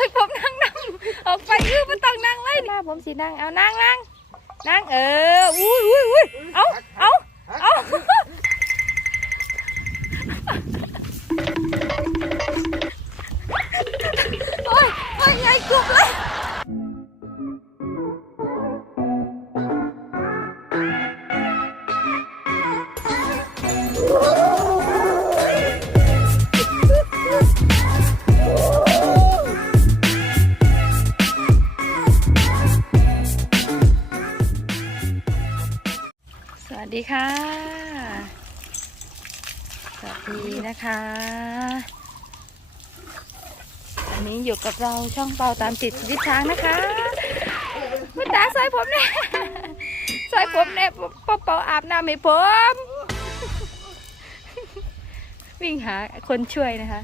ให้ผมนั่งนั่งออกไปอื้อมันต้องนั่งเลยมาผมสินั่งเอานั่งนั่งนั่งเอออุ้ยอุ้ยอุ้ยเอาเอาเอา สวัสดีค่ะ สวัสดีนะคะ วันนี้อยู่กับเราช่องเป่าตามติดชีวิตช้างนะคะคุณตาใส่ผมแน่ใส่ผมแน่เป่าเป่าอาบน้ำให้ผม วิ่งหาคนช่วยนะคะ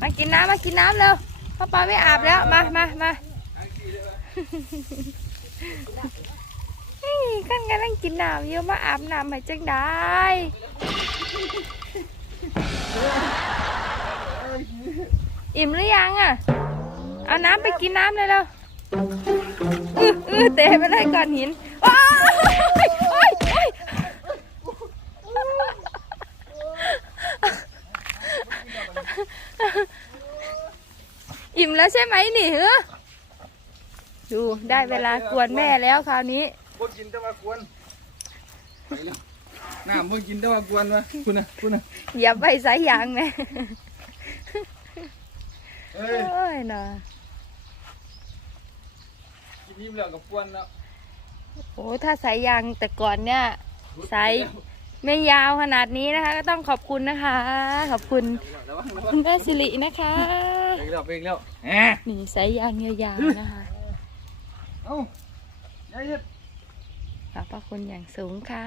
มากินน้ำมากินน้ำเร็วพ่อเป่าไม่อาบแล้ว มามามา เฮ้ยกันกำลังกินน้ำอยู่มาอาบน้ำให้จังได้อิ่มหรือยังอะ เอาน้ำไปกินน้ำเลยเร็วอืออือเตะไปเลยก่อนหินโอ้ยโอ้ยโอ้ยอิ่มแล้วใช่ไหมนี่เฮ้อดูได้เวลากวนแม่แล้วคราวนี้ บ่กินแต่ว่ากวนไปแล้วน้ำบ่กินแต่ว่ากวนวะคุณน่ะคุณน่ะอย่าไปสายยางนะเอ้โอ้ยยเนาะกินยิ้มแล้วกับกวนแล้วโอ้ถ้าสายยางแต่ก่อนเนี่ยสายไม่ยาวขนาดนี้นะคะ ก็ต้องขอบคุณนะคะ ขอบคุณระวังระวังคุณแม่สิรินะคะไปแล้วไปแล้วแหมนี่สายยางยาวๆนะคะ เอ้าอย่าเฮ็ดข อบพระคุณอย่างสูงค่ะ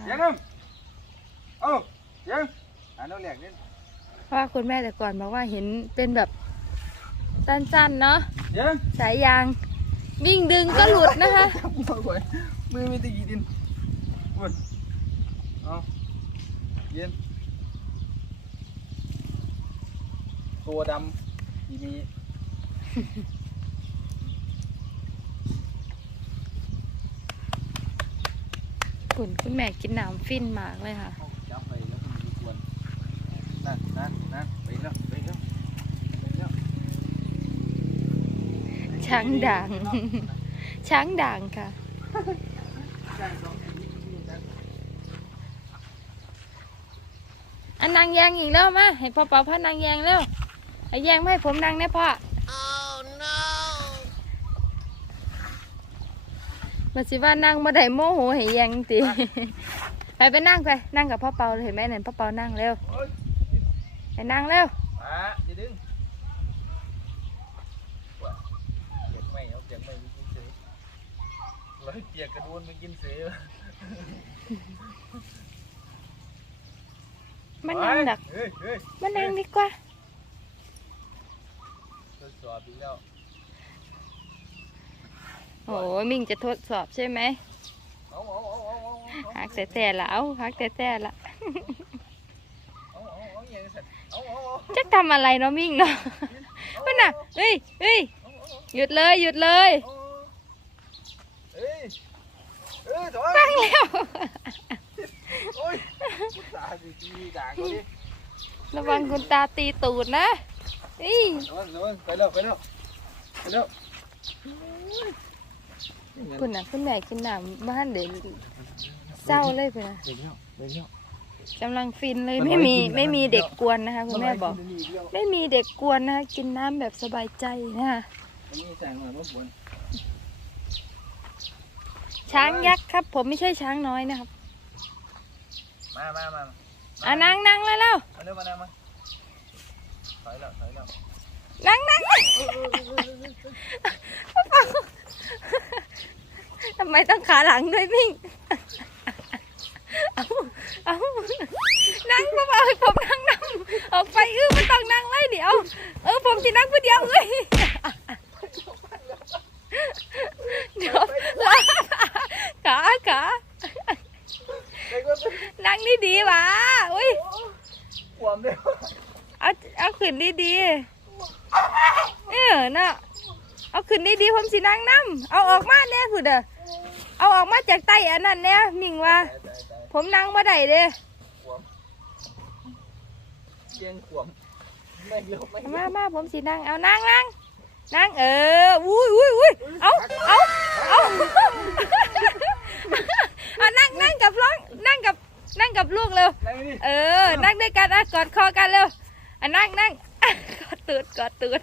เสียังนึงเอ้าเสียังอ่านเอาแหลกเด่นเพราะว่าคุณแม่แต่ก่อนบอกว่าเห็นเป็นแบบสั้นๆเนาะเสียังสายยาง วิ่งดึงก็หลุดนะคะจับมือไว้มือมีแตะกี้ดินอุ่นเอาเย็นตัวดำอีมี คุณคุณแม่กินน้ำฟินมากเลยค่ะเอาจับไปแล้วก็มีกวนนั่นนั่นนั่นไปแล้วไปแล้วไปแล้วช้างด่าง ช้างด่างค่ะ อันนางแยงอีกแล้วมาให้พ่อเป่าพันนางแยงแล้วไอ้แยงไม่ให้ผมนางนะพ่อ มาสิว่านั่งมาได้โมโหให้แยงตีไปไปนั่งไปนั่งกับพ่อเปาเลยเห็นไหมนั่นพ่อเปานั่งเร็วโอ้ยไปนั่งเร็วมาอย่าดึงว่ะเปียกไม่เอาเปียกไม่ไปกินเสือเราให้เปียกกระโดนไปกินเสือมานั่งดักเฮ้ยเฮ้ยมานั่งดีกว่าทดสอบอีกแล้ว โอ้ยมิ่งจะทดสอบใช่ไหมเอาเอาเอาเอาเอาเอาฮักแต่แต่ละเอาฮักแต่แต่ละจะทำอะไรเนาะมิ่งเนาะมันน่ะเฮ้ยเฮ้ยหยุดเลยหยุดเลยเอาเฮ้งแล้วระวังคุณตาตีตูดนะนี่ระวังระวังไปแล้วไปแล้วไปแล้ว คุณน่ะคุณแม่กินน้ำบ้านเดี๋ยวเศร้าเลยเพื่อนไปแล้วไปแล้วกำลังฟินเลยไม่มีไม่มีเด็กกวนนะคะคุณแม่บอก ไม่มีเด็กกวนนะคะกินน้ำแบบสบายใจนะคะอันนี้สั่งมาเมื่อวันช้างยักษ์ครับ ผมไม่ใช่ช้างน้อยนะครับมามามาอะนั่งนั่งเลยแล้วมาเร็วมาเร็วมาถอยแล้วถอยแล้วนั่งนั่ง ทำไมต้องขาหลังด้วยมิ่ง เอาเอานั่งเบาๆให้ผมนั่งนั่งออกไปเออมันต้องนั่งเลยเดี๋ยว เออผมจะนั่งคนเดียวเอ้ยเดี๋ยวขาขาไปก็ไปนั่งนี่ดีๆวะอุ้ยขวามเร็วเอาเอาขึ้นดีๆเออน่ะ เอาขึ้นดีๆผมสินั่งน้ำเอาออกมาเนี่ยคือเด้อเอาออกมาจากใต้อันนั้นเนี่ยมิ่งว่าตายตายตายผมนั่งมาได้เด้เกียงขวมไม่เลี้ยวไม่มามาผมสินั่งเอานั่งนั่งนั่งเอออุ้ยอุ้ยอุ้ยเอาเอาเอาเอานั่งนั่งกับร้องนั่งกับนั่งกับลูกเร็วนั่งนี่เออ นั่งด้วยกันอะกอดคอกันเร็วอะนั่งนั่งอะกอดตูดกอดตูด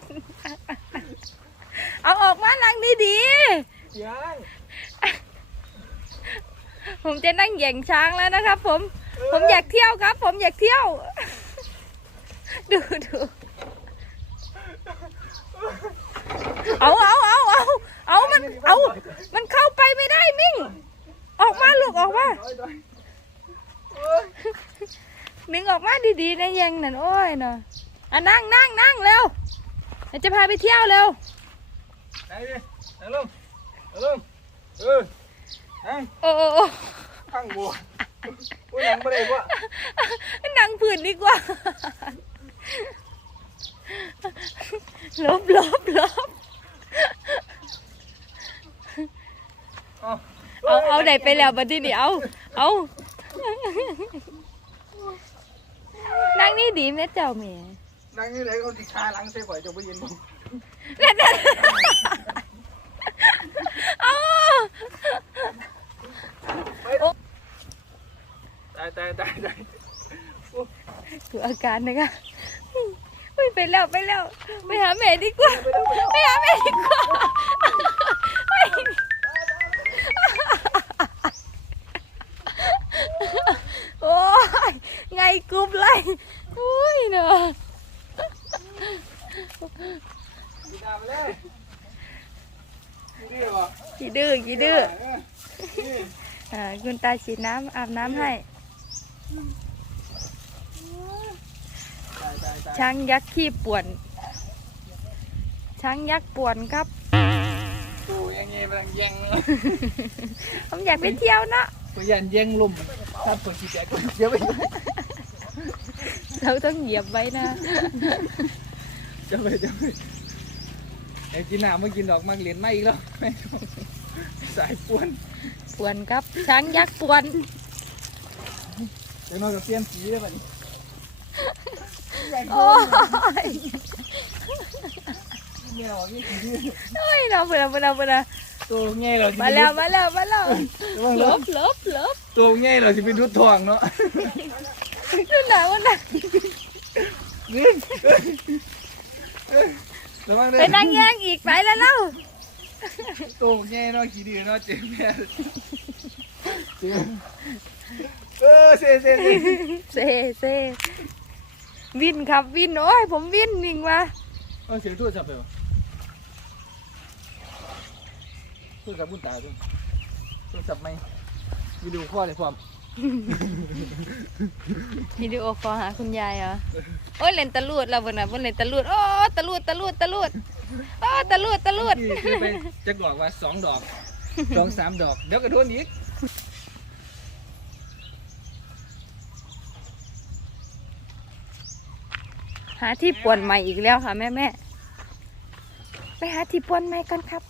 เอาออกมานั่งดียังๆผมจะนั่งเหย่งช้างแล้วนะครับ ผม ผมอยากเที่ยวครับ ผมอยากเที่ยว ดูดูเอาเอาเอาเอาเอามัน เอา มันเข้าไปไม่ได้มิ่ง ออกมาลูกออกมาถอยถอยโอ้ยนึงออกมาดีๆนะยังนั่นโอ้ยเนาะอะนั่งนั่งนั่งเร็วเดี๋ยวจะพาไปเที่ยวเร็ว นั่งดินั่งลงนั่งลงเออนั่งโอ้โอ้โอ้ข้างบัวโอ้ยนั่งไม่ได้บัวนั่งผื่นดีกว่าลบลบลบเอาเอาเอาไหนไปแล้วบัดนี้นี่เอาเอานั่งนี่ดีแม่เจ้าแม่นั่งนี่เลยเขาติคาหลังใส่ข่อยจะไปยินบ่ นั่นนั่นเอาตายตายตายตายดูอาการนะคะอุ้ยไปแล้วไปแล้วไปหาแม่ดีกว่าไปหาแม่ดี ตาฉีดน้ำอาบน้ำให้ตายตายตายช้างยักษ์ขี้ป่วน ช้างยักษ์ป่วนครับดูยังไงมันยังเลยผมอยากไปเที่ยวนะกูยันยังลมถ้าเปิดกีแจกก็เยอะไปเราต้องเหยียบไว้นะจะไปจะไปไอ้กินหนามากินดอกมังเหรียญไม่อีกแล้วไม่ต้องสายป่วน ป่วนครับ ช้างยักษ์ป่วนเดี๋ยวนอนกับเพี้ยนสีเลยบัดนี้โอ้ยแม่ออกนี่กี่ดื้อโอ้ยเราเปล่าเปล่าเปล่าตัวง่ายเราสิมาแล้วมาแล้วมาแล้วระวังลลบบลบลบตัวง่ายเราสิเป็นทุดทองเนาะดูหนาวนะนี่ระวังเลยไปนั่งแย่งอีกไปแล้วเล่า ตัวง่ายเนาะขี้ดื้อเนาะเจ็บแม่เจ็บเออเซ่เซ่เซ่เซ่เซ่วินครับวินโอ้ยผมวินนิ่งว่ะเอาเสียงโทรศัพท์ไปวะโทรศัพท์บุญตาด้วยโทรศัพท์ไหมวิดีโอคอลเลยพร้อมวิดีโอคอลหาคุณยายเหรอโอ้ยเล่นตะลูดเราบนน่ะบนเล่นตะลูดโอ้ตะลูดตะลูดตะลูด โอ้ตะลูดตะลูดคือคือไปจะบอกว่าสองดอกสองสามดอก เดี๋ยวก็โดนอีกหาที่ป่วนใหม่อีกแล้วค่ะแม่แม่ไปหาที่ป่วนใหม่กันครับ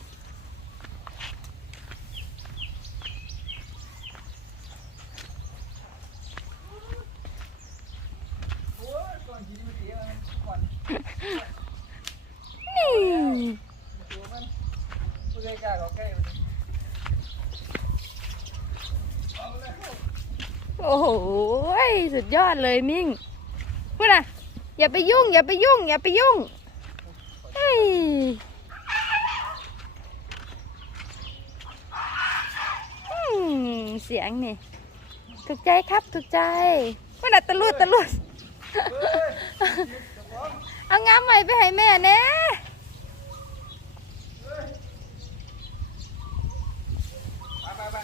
นี่ ผู้ใหญ่กล้าเขาใกล้มัน โอ้โหสุ ดยอดเลยมิ่งพูดนะอย่าไปยุ่ง อย่าไปยุ่ง อย่าไปยุ่งเฮ้ยเสียงนี่ ถูกใจครับถูกใจพูดนะตะลุดตะลุดเอางามใหม่ไปให้แม่แน่ไปไปไป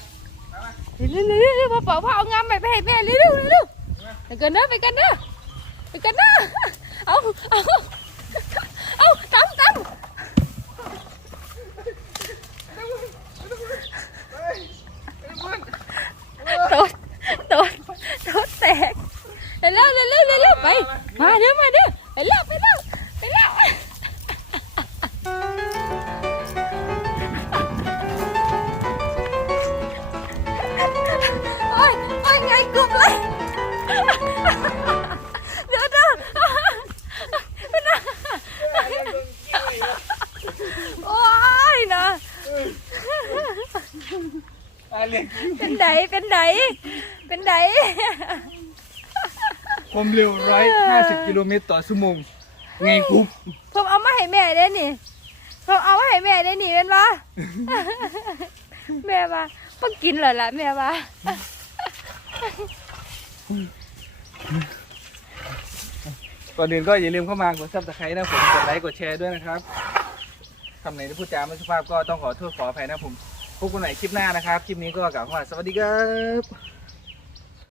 ไปไปเร็วๆเร็วๆมาเป่าผ้าเอางามใหม่ไปให้แม่เร็วๆเร็วๆเร็วๆ ไปกันเด้อไปกันเด้อไปกันเด้อเอาเอาเอา เป็นไดเป็นไดความเร็วร้อยห้าสิบกิโลเมตรต่อชั่วโมงไงกุ๊บผมเอามาให้แม่ได้นี่ผมเอามาให้แม่ได้นี่เป็นปะแม่ว่าเพิ่งกินเหรอล่ะแม่ว่าก่อนอื่นก็อย่าลืมเข้ามากดซับสไครต์นะผมกดไลค์กดแชร์ด้วยนะครับคำไหนที่พูดจาไม่สุภาพก็ต้องขอโทษขออภัยนะผม พบกันใหม่คลิปหน้านะครับ คลิปนี้ก็กล่าวว่าสวัสดีครับ